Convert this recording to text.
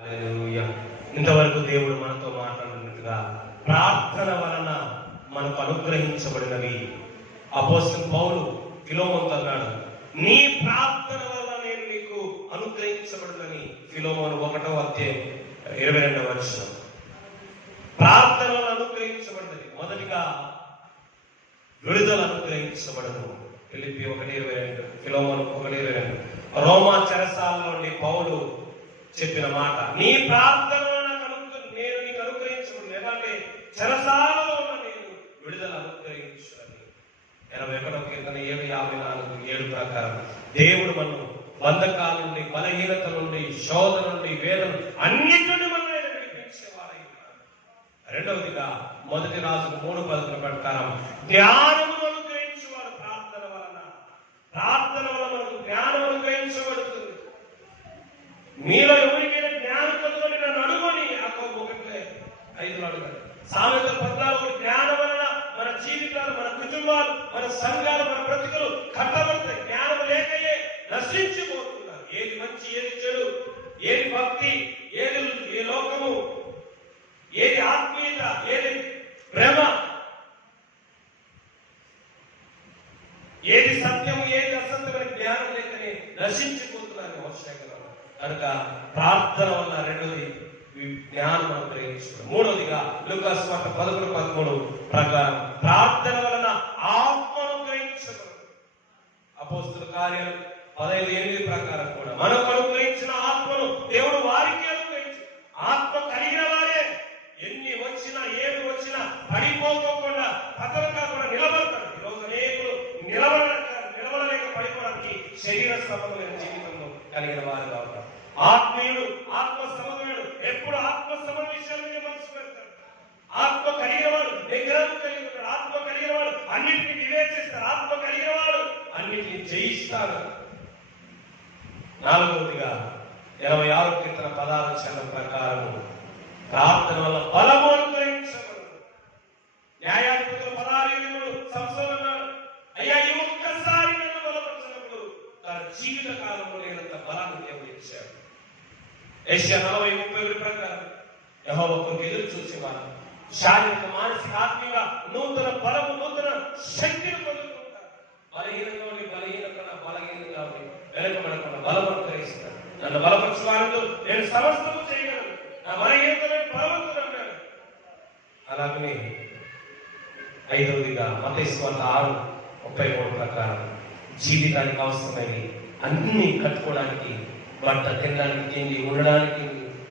హల్లెలూయా. ఇంతవరకు దేవుడు మనతో మాట్లాడినట్టుగా ప్రార్థన వలన మనకు అనుగ్రహించబడినవి. అపోస్తలుడు పౌలు ఫిలోమోనుతో అన్నాడు, నీ ప్రార్థన వలన నేను నీకు అనుగ్రహించబడినని. ఫిలోమోను 1:22 ప్రార్థన వలన అనుగ్రహించబడినది. మొదటిగా విడుదల అనుగ్రహించబడను. ఫిలిప్పీ 1:22, ఫిలోమోను 1:22. రోమా చెరసాల నుండి పౌలు చెప్పిన మాట, నీ ప్రార్థన నేను నీకు అనుగ్రహించబడి, ఎలాంటి చెరసాలలో ఉన్న నేను విడుదల అనుగ్రహించాలని. 81 కీర్తన 7:54-7 ప్రకారం దేవుడు మనం బంధకాల నుండి, బలహీనత నుండి, శోధన నుండి, వేదన అన్నిటి నుండి మనం విడిపించేవాడై ఉన్నాడు. రెండవదిగా మొదటి రాజులు 3:11 ప్రకారం జ్ఞానమును అనుగ్రహించేవాడు. ప్రార్థన వలన మనకు జ్ఞానం అనుగ్రహించబడుతుంది. మీలో ఎవరికైనా జ్ఞానం కలుగుని నన్ను అడుగుని. యాకోబు 1:5 అడుగుతాడు. సామెతలు 14 జ్ఞానం వలన మన జీవితాలు, మన కుటుంబాలు, మన సంఘాలు, మన బ్రతుకులు కట్టబడతాయి. జ్ఞానం లేకయే నశించిపోతున్నారు. ఏది మంచి, ఏది చెడు, ఏది భక్తి, ఏది ఏ లోకము, ఏది ఆత్మీయత, ఏది ప్రేమ, ఏది సత్యము, ఏది అసత్యమైన జ్ఞానం లేకనే నశించిపోతున్నారు అవసరం. కనుక ప్రార్థన వల్ల రెండోది జ్ఞానం అనుగ్రహించడం. మూడవదిగా లూకాసు వార్త 11:13 ప్రకారం ప్రార్థన వలన ఆత్మ అనుగ్రహించడం. అపోస్తలుల కార్యాలు 15:8 ప్రకారం కూడా మనకు అనుగ్రహించిన ఆత్మను దేవుడు వారికి అనుగ్రహించి, ఆత్మ కలిగిన వారే ఎన్ని వచ్చినా ఏమి వచ్చినా పడిపోకుండా, పతన కాకుండా నిలబడతారు. ఈరోజు అనేకులు నిలబడలేక పడిపోవడానికి శరీర సంబంధమైన జీవితంలో కలిగిన వారు కావాలి. ఆత్మీయుడు, ఆత్మ సమన్వయుడు ఎప్పుడు ఆత్మ సమన్వయాన్ని మనసు పెడతాడు. ఆత్మ కలిగిన వాడు నిగ్రహం కలిగి ఉంటాడు. ఆత్మ కలిగిన వాడు అన్నింటినీ వివేచిస్తాడు. ఆత్మ కలిగిన వాడు అన్నింటినీ జయిస్తాడు. నాలుగవదిగా 86 కీర్తన 16 ప్రకారం ప్రార్థన వల్ల బలము అనుగ్రహించబడు. న్యాయాధిపతులు 16 సంవత్సరాలు అయ్యా ఈ ఒక్కసారి నన్ను బలపరిచినప్పుడు తన జీవిత కాలంలో లేనంత బలాన్ని దేవుడు ఇచ్చాడు. యెషయా 40:31 ప్రకారం యెహోవాకు ఎదురు చూసేవారు శారీరక, మానసిక, ఆత్మీయంగా నూతన బలము, నూతన శక్తిని పొందుకుంటారు. బలహీనంగా ఉండి బలహీనంగా ఉండి వెనుకబడకుండా బలం అనుగ్రహిస్తాడు. నన్ను బలపరచు వారితో నేను సమస్తము చేయగలను, నా బలహీనతను బలవంతుడన్నాడు. అలాగనే ఐదవదిగా మత్తయి సువార్త 6:33 ప్రకారం జీవితానికి అవసరమైనవి అన్ని కట్టుకోవడానికి, బట్ట, తినడానికి, తిండి, ఉండడానికి